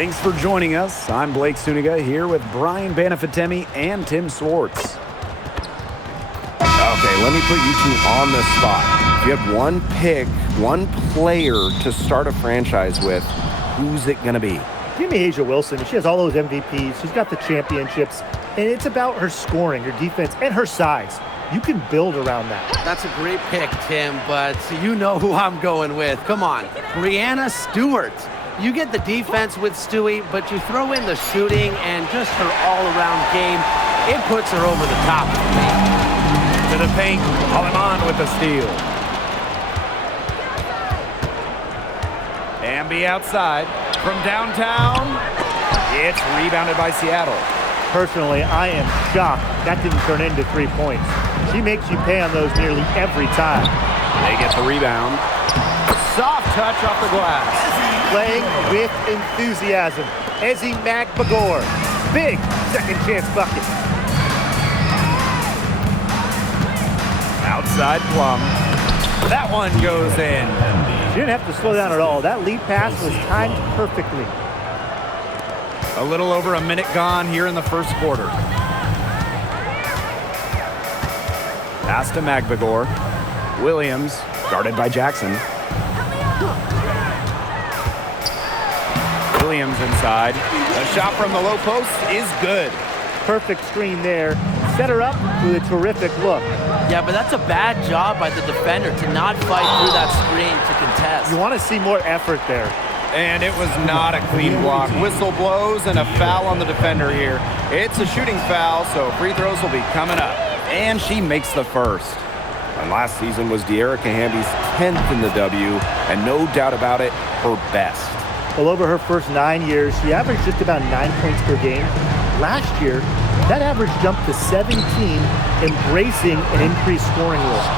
Thanks for joining us. I'm Blake Wnba here with Brian Banafitemi and Tim Swartz. Okay, let me put you two on the spot. If you have one pick, one player to start a franchise with, who's it going to be? Give me Asia Wilson. She has all those MVPs. She's got the championships. And it's about her scoring, her defense, and her size. You can build around that. That's a great pick, Tim, but you know who I'm going with. Come on, Breanna Stewart. You get the defense with Stewie, but you throw in the shooting and just her all-around game. It puts her over the top for me. To the paint, on with the steal. Wnba outside from downtown. It's rebounded by Seattle. Personally, I am shocked that didn't turn into 3 points. She makes you pay on those nearly every time. They get the rebound. Soft touch off the glass. Playing with enthusiasm. Ezi Magbagor. Big second chance bucket. Outside Plum. That one goes in. She didn't have to slow down at all. That lead pass was timed perfectly. A little over a minute gone here in the first quarter. Pass to Magbagor. Williams, guarded by Jackson. Williams inside. A shot from the low post is good. Perfect screen there. Set her up with a terrific look. Yeah, but that's a bad job by the defender to not fight through that screen to contest. You want to see more effort there. And it was not a clean block. Whistle blows and a foul on the defender here. It's a shooting foul, so free throws will be coming up. And she makes the first. And last season was De'Erica Hamby's 10th in the W, and no doubt about it, her best. Well, over her first 9 years, she averaged just about 9 points per game. Last year, that average jumped to 17, embracing an increased scoring role.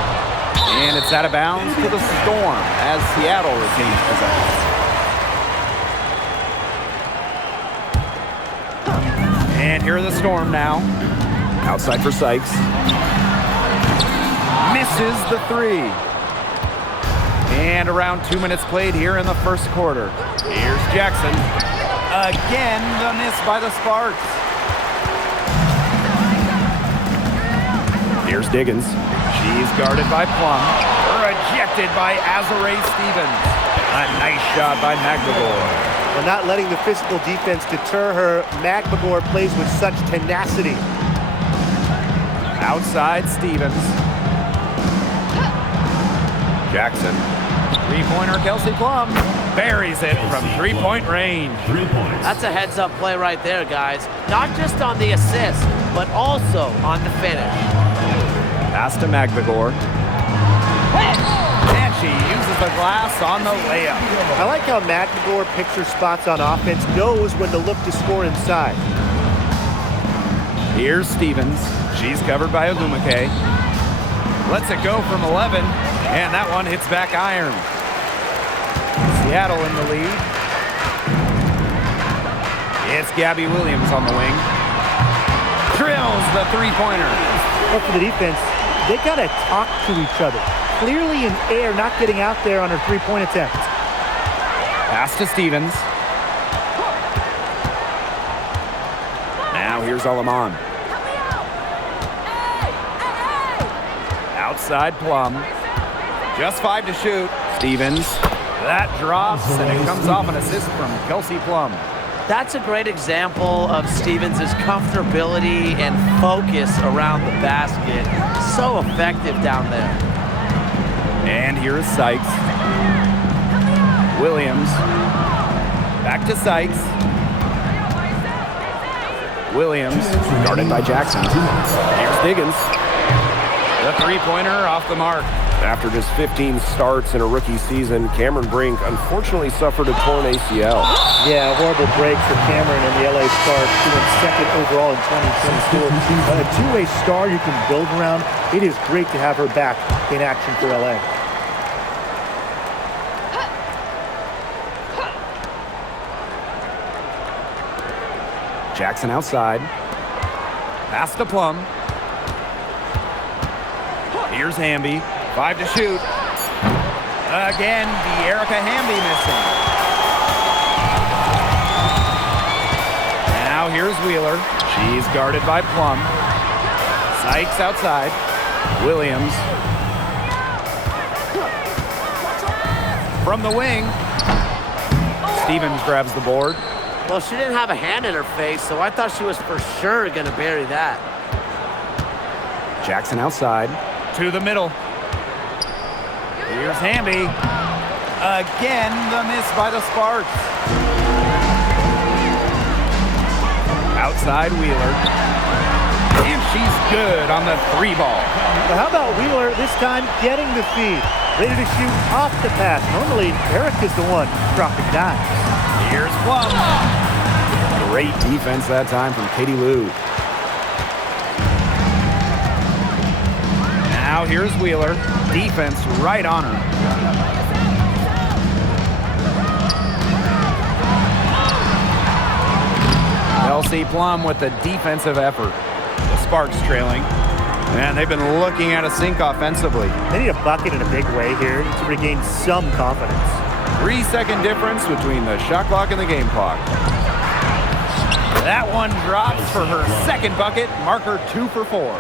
And it's out of bounds to the Storm as Seattle retains possession. And here are the Storm now. Outside for Sykes. Misses the three. And around 2 minutes played here in the first quarter. Here's Jackson. Again, the miss by the Sparks. Here's Diggins. She's guarded by Plum. Rejected by Azurá Stevens. A nice shot by Magbagor. Well, not letting the physical defense deter her, Magbagor plays with such tenacity. Outside Stevens. Jackson. Three-pointer Kelsey Plum buries it from three-point range. 3 points. That's a heads-up play right there, guys. Not just on the assist, but also on the finish. Pass to Magbagor. And she uses the glass on the layup. I like how Magbagor picks her spots on offense, knows when to look to score inside. Here's Stevens. She's covered by Wnba. Lets it go from 11, and that one hits back iron. Seattle in the lead. It's Gabby Williams on the wing. Drills the three-pointer. But for the defense, they got to talk to each other. Clearly in air, not getting out there on her three-point attempt. Pass to Stevens. Now here's Alaman. Outside Plum. Just 5 to shoot. Stevens. That drops, and it comes off an assist from Kelsey Plum. That's a great example of Stevens' comfortability and focus around the basket. So effective down there. And here is Sykes. Williams. Back to Sykes. Williams, guarded by Jackson. Here's Diggins. The three-pointer off the mark. After just 15 starts in a rookie season, Cameron Brink unfortunately suffered a torn ACL. Yeah, a horrible break for Cameron and the LA Sparks, doing second overall in 2024. A two-way star you can build around. It is great to have her back in action for LA. Jackson outside. Pass to Plum. Here's Hamby. 5 to shoot. Again, De'Erica Hamby missing. Now here's Wheeler. She's guarded by Plum. Sykes outside. Williams. From the wing. Stevens grabs the board. Well, she didn't have a hand in her face, so I thought she was for sure going to bury that. Jackson outside. To the middle. Here's Wnba. Again, the miss by the Sparks. Outside Wheeler. And she's good on the 3 ball. But how about Wheeler this time getting the feed? Ready to shoot off the pass. Normally, Eric is the one dropping dimes. Here's Plum. Great defense that time from Katie Lou. Now here's Wheeler. Defense right on her. Kelsey Plum with the defensive effort. The Sparks trailing. And they've been looking at a sink offensively. They need a bucket in a big way here to regain some confidence. 3-second difference between the shot clock and the game clock. That one drops for her second bucket. Marker 2 for 4.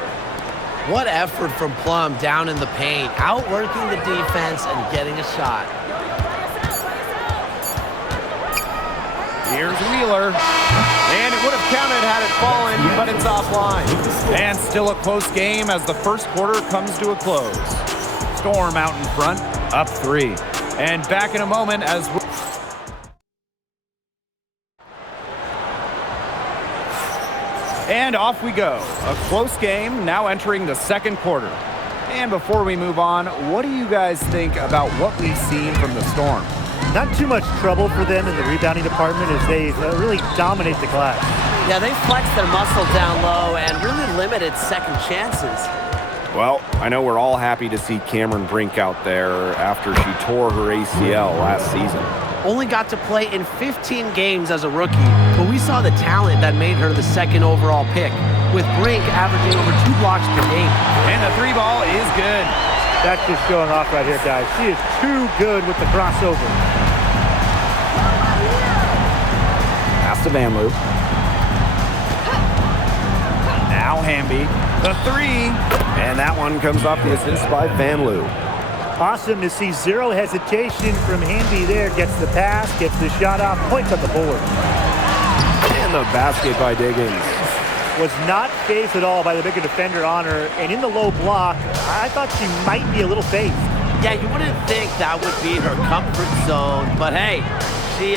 What effort from Plum down in the paint, outworking the defense and getting a shot. Here's Wheeler. And it would have counted had it fallen, but it's offline. And still a close game as the first quarter comes to a close. Storm out in front, up 3. And back in a moment as... And off we go. A close game now entering the second quarter. And before we move on, what do you guys think about what we've seen from the Storm? Not too much trouble for them in the rebounding department as they really dominate the glass. Yeah, they flexed their muscle down low and really limited second chances. Well, I know we're all happy to see Cameron Brink out there after she tore her ACL last season. Only got to play in 15 games as a rookie, but we saw the talent that made her the second overall pick, with Brink averaging over 2 blocks per game. And the 3 ball is good. That's just showing off right here, guys. She is too good with the crossover. Pass to Vanloo. Now Wnba. The 3. And that one comes off the assist by Vanloo. Awesome to see zero hesitation from Wnba there. Gets the pass, gets the shot off, points on the board. And the basket by Diggins. Was not phased at all by the bigger defender on her. And in the low block, I thought she might be a little phased. Yeah, you wouldn't think that would be her comfort zone, but hey, she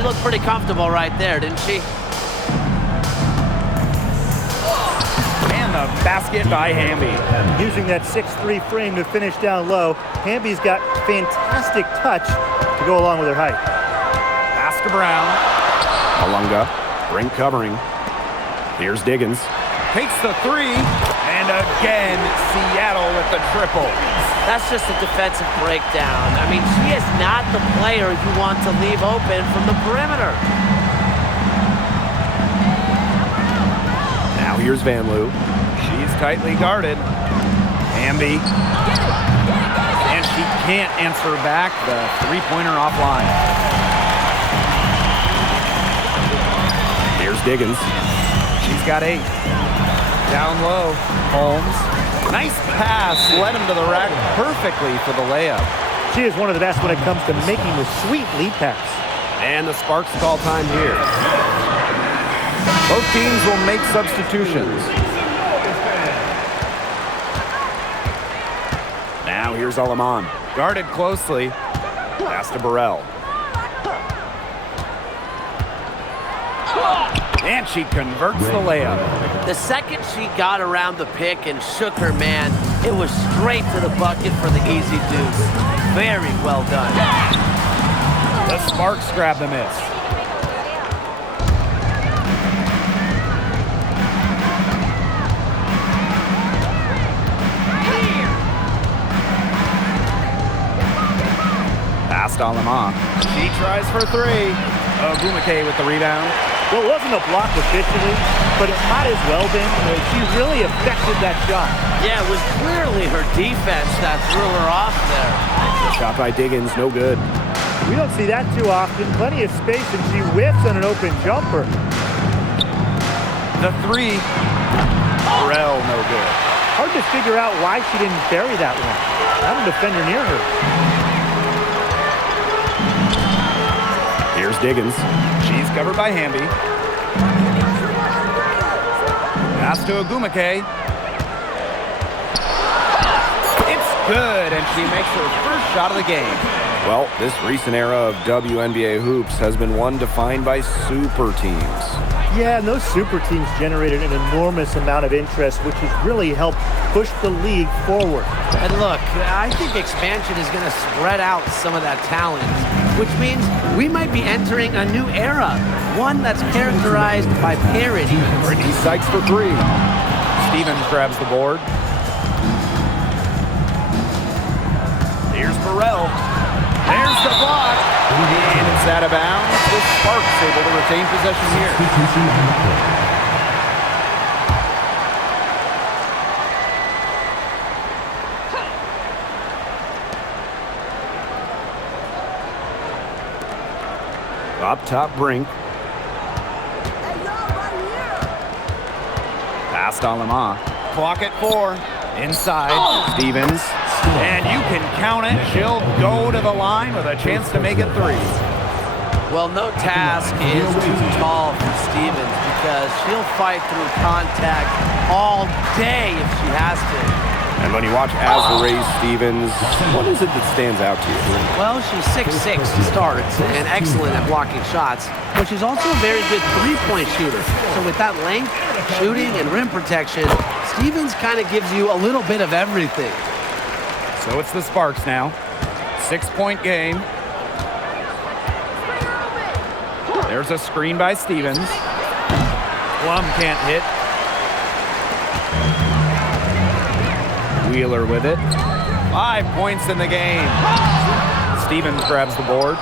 looked pretty comfortable right there, didn't she? And the basket by Wnba. Using that 6'3" frame to finish down low, Wnba's got fantastic touch to go along with her height. Pass to Brown. Alunga. Brink covering. Here's Diggins. Takes the 3. And again, Seattle with the triple. That's just a defensive breakdown. I mean, she is not the player you want to leave open from the perimeter. Now here's Vanloo. She's tightly guarded. Wnba. And she can't answer back the 3-pointer offline. Here's Diggins. She's got 8. Down low. Holmes. Nice pass. Led him to the rack perfectly for the layup. She is one of the best when it comes to making the sweet lead pass. And the Sparks call time here. Both teams will make substitutions. Now here's Alaman. Guarded closely. Pass to Burrell. And she converts the layup. The second she got around the pick and shook her man, it was straight to the bucket for the easy deuce. Very well done. The Sparks grab the miss. Pass to Alama. She tries for 3. Wnba with the rebound. Well, it wasn't a block officially, but it might as well been. She really affected that shot. Yeah, it was clearly her defense that threw her off there. Shot by Diggins, no good. We don't see that too often. Plenty of space, and she whiffs on an open jumper. The three. Burrell, no good. Hard to figure out why she didn't bury that one. Not a defender near her. Here's Diggins. She's covered by Hamby. Pass to Wnba. It's good, and she makes her first shot of the game. Well, this recent era of WNBA hoops has been one defined by super teams. Yeah, and those super teams generated an enormous amount of interest, which has really helped push the league forward. And look, I think expansion is going to spread out some of that talent, which means we might be entering a new era, one that's characterized by parity. Brittany Sykes for three. Stevens grabs the board. Here's Burrell. There's the block. And it's out of bounds. The Sparks able to retain possession here. Up top, Brink. Pass to Wnba. Clock at 4. Inside. Stevens. And you can count it. She'll go to the line with a chance to make it 3. Well, no task is too tall for Stevens because she'll fight through contact all day if she has to. And when you watch Azrae Stevens, what is it that stands out to you? Well, she's 6'6" to start and excellent at blocking shots, but she's also a very good three-point shooter. So with that length, shooting, and rim protection, Stevens kind of gives you a little bit of everything. So it's the Sparks now. 6-point game. There's a screen by Stevens. Plum can't hit. Wheeler with it. 5 points in the game. Stevens grabs the board.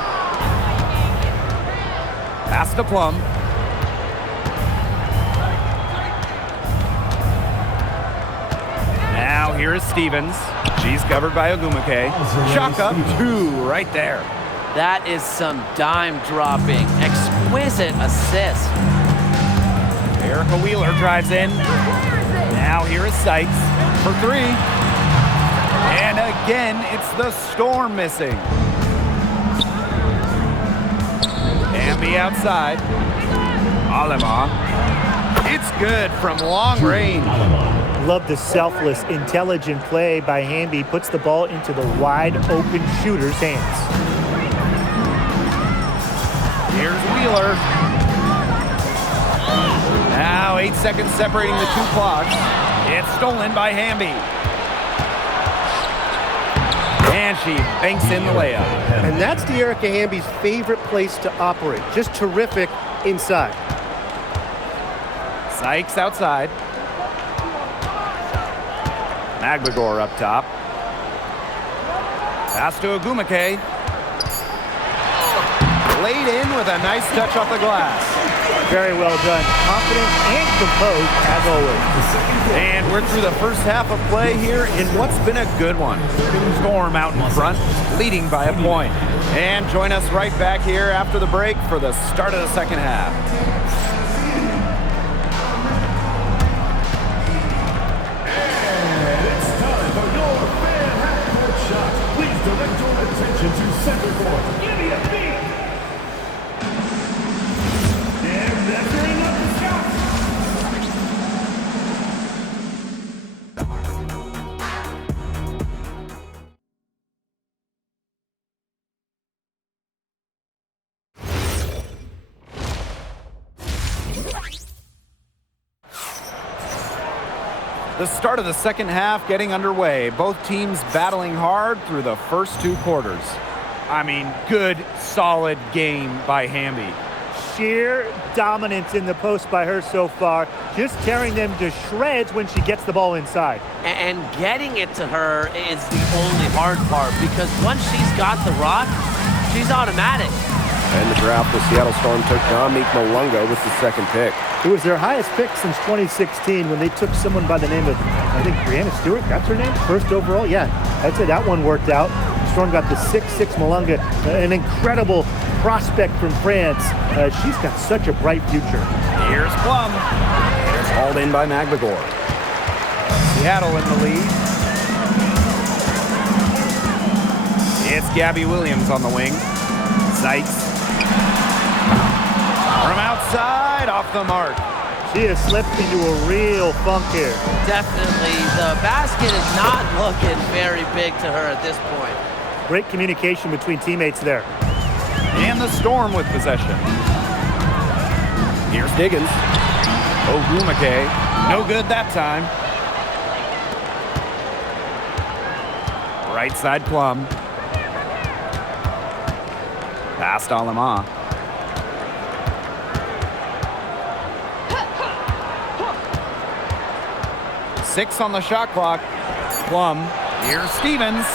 Pass to Plum. Now here is Stevens. She's covered by Wnba. Chuck up 2 right there. That is some dime dropping. Exquisite assist. Erica Wheeler drives in. Now here is Sykes for 3. And again, it's the Storm missing. Wnba outside. Wnba. It's good from long range. Love the selfless, intelligent play by Hamby. Puts the ball into the wide open shooter's hands. Here's Wheeler. Now 8 seconds separating the 2 clocks. It's stolen by Hamby. And she banks in the layup. And that's De'Erica Hamby's favorite place to operate. Just terrific inside. Sykes outside. Maglagor up top. Pass to Wnba. Laid in with a nice touch off the glass. Very well done. Confident and composed, as always. And we're through the first half of play here in what's been a good one. Storm out in front, leading by a point. And join us right back here after the break for the start of the second half. Direct your attention to center court. Give me a beat. And measuring up the shot. The start of the second half getting underway. Both teams battling hard through the first 2 quarters. I mean, good, solid game by Hamby. Sheer dominance in the post by her so far. Just tearing them to shreds when she gets the ball inside. And getting it to her is the only hard part because once she's got the rock, she's automatic. In the draft, the Seattle Storm took Dominique Malunga with the 2nd pick. It was their highest pick since 2016 when they took someone by the name of, I think, Brianna Stewart. That's her name? First overall? Yeah, I'd say that one worked out. Storm got the 6'6" Malunga, an incredible prospect from France. She's got such a bright future. Here's Plum. Hauled in by Magbagor. Seattle in the lead. It's Gabby Williams on the wing. Sykes. From outside, off the mark. She has slipped into a real funk here. Definitely. The basket is not looking very big to her at this point. Great communication between teammates there. And the Storm with possession. Here's Diggins. Ogumake. No good that time. Right side Plum. Past Alama. Six on the shot clock. Plum. Here's Stevens.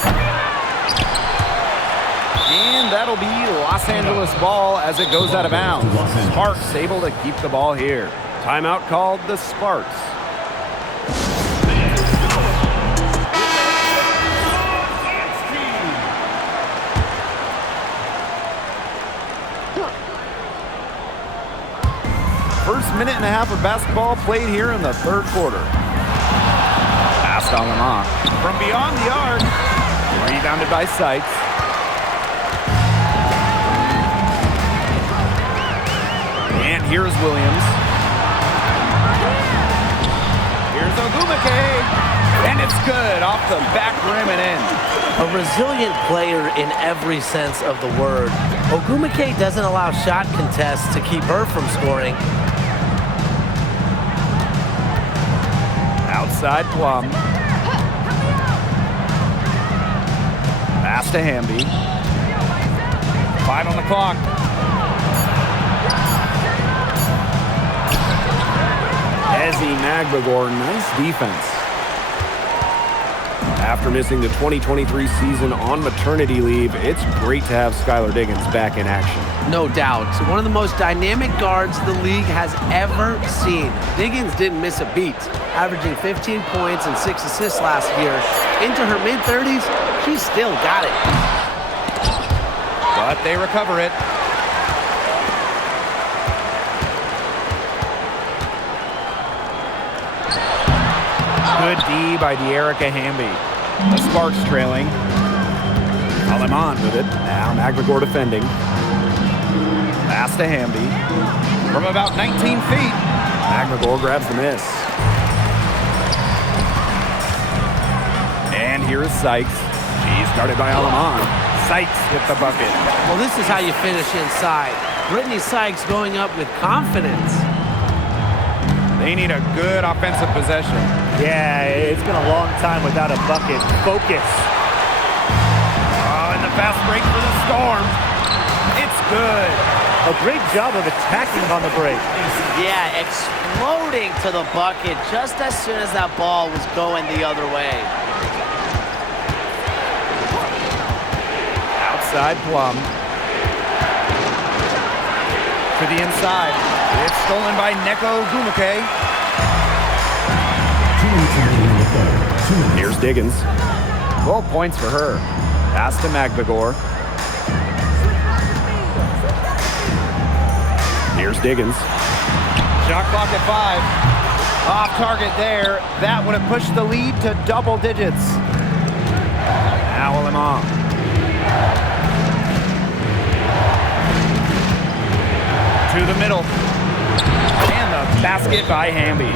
And that'll be Los Angeles ball as it goes out of bounds. Sparks able to keep the ball here. Timeout called the Sparks. First minute and a half of basketball played here in the third quarter. Past Alama. From beyond the arc. Rebounded by Sykes. And here's Williams. Here's Ogumake. And it's good off the back rim and in. A resilient player in every sense of the word. Ogumake doesn't allow shot contests to keep her from scoring. Outside Plum. Pass to Hamby. 5 on the clock. Ezzy Magbagor, nice defense. After missing the 2023 season on maternity leave, it's great to have Skylar Diggins back in action. No doubt. One of the most dynamic guards the league has ever seen. Diggins didn't miss a beat, averaging 15 points and 6 assists last year. Into her mid-30s, she's still got it. But they recover it. Good D by De'Erica Hamby. The Sparks trailing. Aleman with it. Now Magbagor defending. Pass to Hamby. From about 19 feet. Magbagor grabs the miss. And here's Sykes. She's guarded by Aleman. Sykes with the bucket. Well, this is how you finish inside. Brittany Sykes going up with confidence. They need a good offensive possession. Yeah, it's been a long time without a bucket. Focus. Oh, and the fast break for the Storm. It's good. A great job of attacking on the break. Yeah, exploding to the bucket just as soon as that ball was going the other way. Outside Plum. To the inside. It's stolen by Neko Ogumake. Here's Diggins. 12 points for her. Pass to Magbagor. Here's Diggins. Shot clock at 5. Off target there. That would have pushed the lead to double digits. Now Lemon. To the middle. And the basket by Hamby.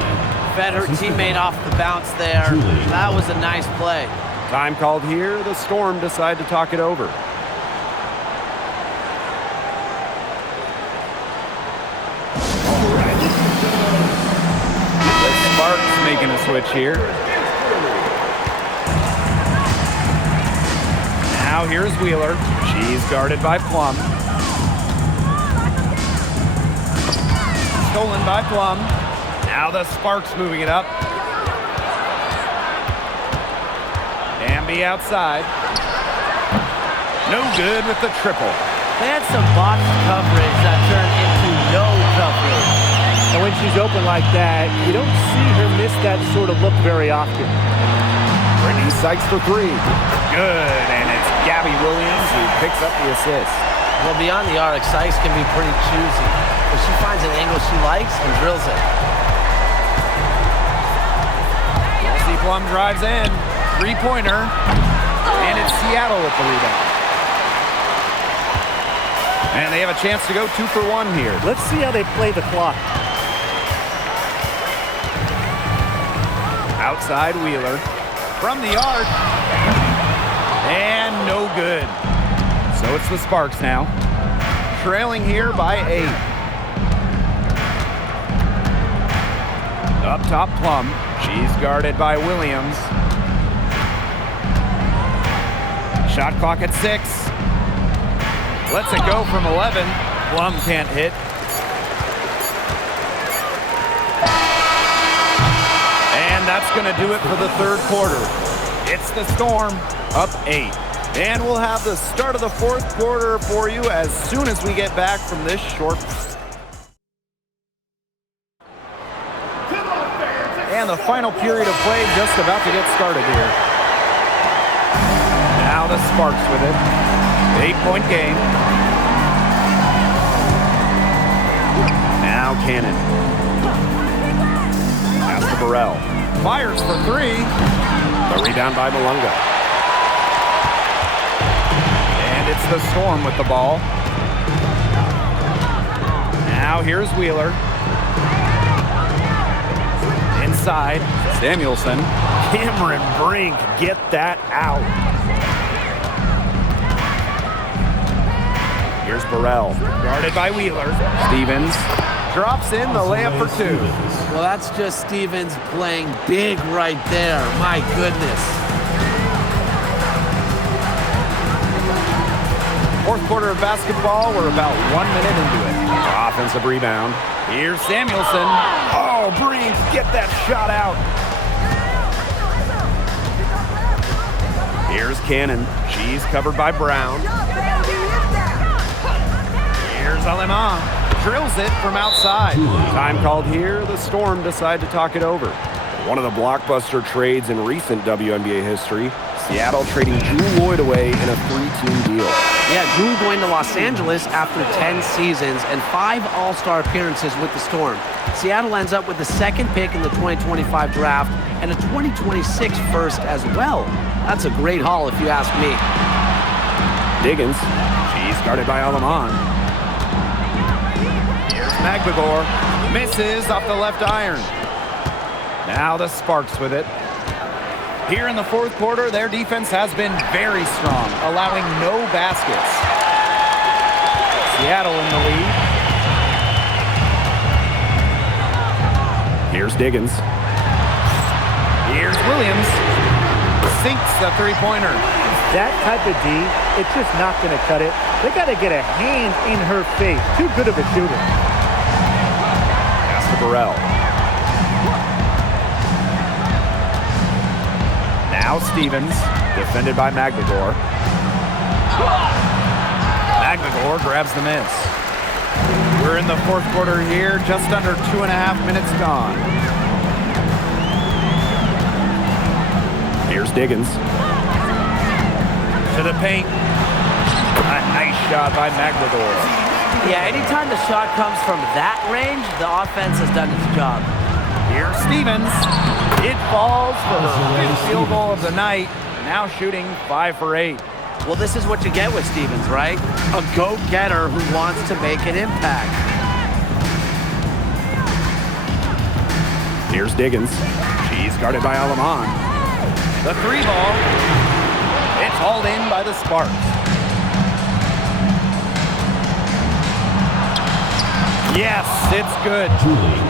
Fed her teammate off the bounce there. That was a nice play. Time called here. The Storm decide to talk it over. The Sparks making a switch here. Now here's Wheeler. She's guarded by Plum. Stolen by Plum. Now the Sparks moving it up. Hamby outside. No good with the triple. They had some box coverage that turned into no coverage. And when she's open like that, you don't see her miss that sort of look very often. Brittany Sykes for 3. Good, and it's Gabby Williams who picks up the assist. Well, beyond the arc, Sykes can be pretty choosy. But she finds an angle she likes and drills it. Plum drives in. Three-pointer. And it's Seattle with the rebound. And they have a chance to go 2 for 1 here. Let's see how they play the clock. Outside Wheeler. From the arc. And no good. So it's the Sparks now. Trailing here by 8. Up top, Plum. She's guarded by Williams. Shot clock at 6. Lets it go from 11. Plum can't hit. And that's going to do it for the third quarter. It's the Storm up 8. And we'll have the start of the fourth quarter for you as soon as we get back from this short. And the final period of play just about to get started here. Now the Sparks with it. 8-point game. Now Cannon. Pass to Burrell. Fires for 3. The rebound by Malunga. And it's the Storm with the ball. Now here's Wheeler. Inside, Samuelson. Cameron Brink, get that out. Here's Burrell, guarded by Wheeler. Stevens drops in the layup for 2. Well, that's just Stevens playing big right there. My goodness. Fourth quarter of basketball, we're about 1 minute into it. Offensive rebound. Here's Samuelson. Oh, Brink, get that shot out. Here's Cannon. She's covered by Brown. Here's Wnba. Drills it from outside. Time called here. The Storm decide to talk it over. One of the blockbuster trades in recent WNBA history. Seattle trading Jewel Lloyd away in a 3-team deal. Yeah, Jewel going to Los Angeles after 10 seasons and 5 All-Star appearances with the Storm. Seattle ends up with the 2nd pick in the 2025 draft and a 2026 first as well. That's a great haul if you ask me. Diggins. She's guarded by Alaman. Magbagor misses off the left iron. Now the Sparks with it. Here in the fourth quarter, their defense has been very strong, allowing no baskets. Seattle in the lead. Here's Diggins. Here's Williams. Sinks the three-pointer. That type of D, it's just not going to cut it. They got to get a hand in her face. Too good of a shooter. Pass to Burrell. Now Stevens, defended by Magbagor. Magbagor grabs the miss. We're in the fourth quarter here, just under 2.5 minutes gone. Here's Diggins. To the paint. A nice shot by Magbagor. Yeah, anytime the shot comes from that range, the offense has done its job. Here's Stevens. It falls for her 5th field goal of the night. Now shooting 5 for 8. Well, this is what you get with Stevens, right? A go-getter who wants to make an impact. Here's Diggins. She's guarded by Alaman. The 3-ball. It's hauled in by the Sparks. Yes, it's good.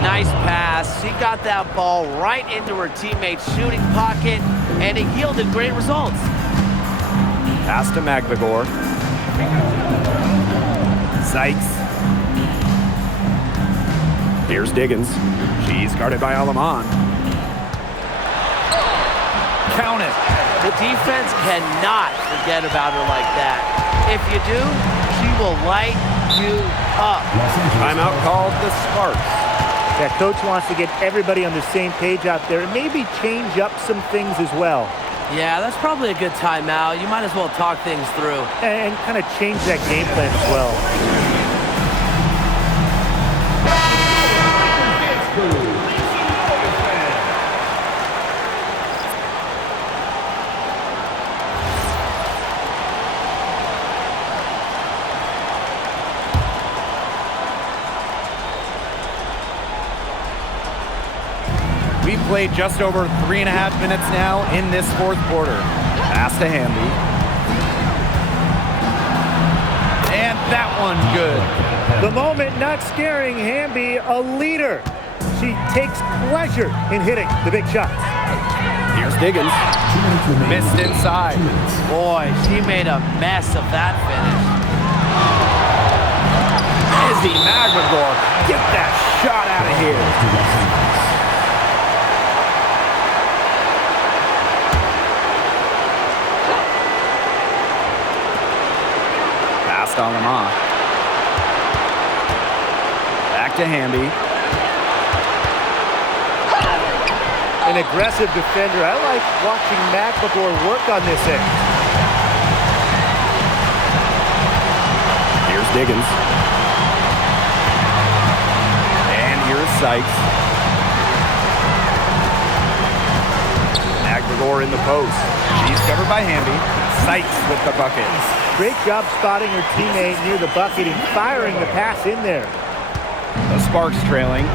Nice pass. She got that ball right into her teammate's shooting pocket, and it yielded great results. Pass to Magbagor. Sykes. Here's Diggins. She's guarded by Alaman. Count it. The defense cannot forget about her like that. If you do, she will light you up. Timeout called the Sparks. Yeah, coach wants to get everybody on the same page out there and maybe change up some things as well. Yeah, that's probably a good timeout. You might as well talk things through. And kind of change that game plan as well. played just over 3.5 minutes now in this fourth quarter. Pass to Hamby. And that one good. The moment not scaring Hamby, a leader. She takes pleasure in hitting the big shots. Here's Diggins. Missed inside. Boy, she made a mess of that finish. Izzy Magmagor, get that shot out of here. Passed on them off. Back to Hamby. An aggressive defender. I like watching Magmagor work on this end. Here's Diggins. And here's Sykes. Magmagor in the post. She's covered by Hamby. Sykes with the bucket. Great job spotting her teammate near the bucket and firing the pass in there. The Sparks trailing.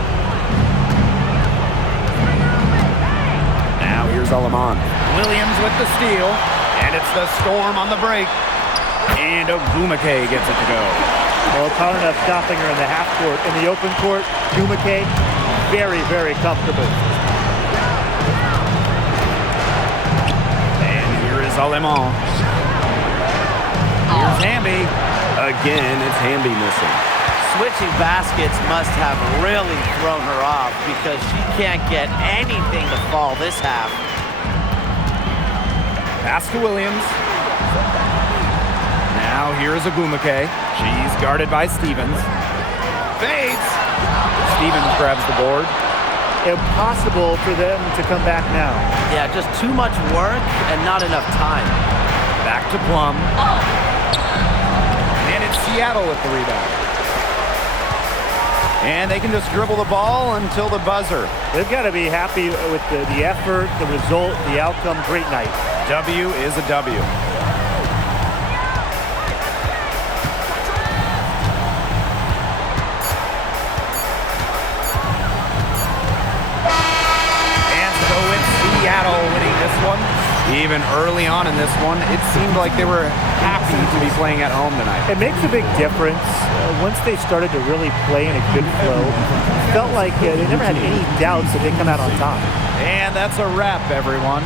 Now here's Aleman. Williams with the steal. And it's the Storm on the break. And Wnba gets it to go. Well, it's hard enough stopping her in the half court. In the open court, Wnba, very, very comfortable. And here is Aleman. Here's Hamby. Again, it's Hamby missing. Switching baskets must have really thrown her off because she can't get anything to fall this half. Pass to Williams. Now here is Wnba. She's guarded by Stevens. Fades. Stevens grabs the board. Impossible for them to come back now. Yeah, just too much work and not enough time. Back to Plum. And it's Seattle with the rebound. And they can just dribble the ball until the buzzer. They've got to be happy with the effort, the result, the outcome. Great night. W is a W. And so it's Seattle winning this one. Even early on in this one, it seemed like they were happy to be playing at home tonight. It makes a big difference. Once they started to really play in a good flow, it felt like they never had any doubts that they come out on top. And that's a wrap, everyone.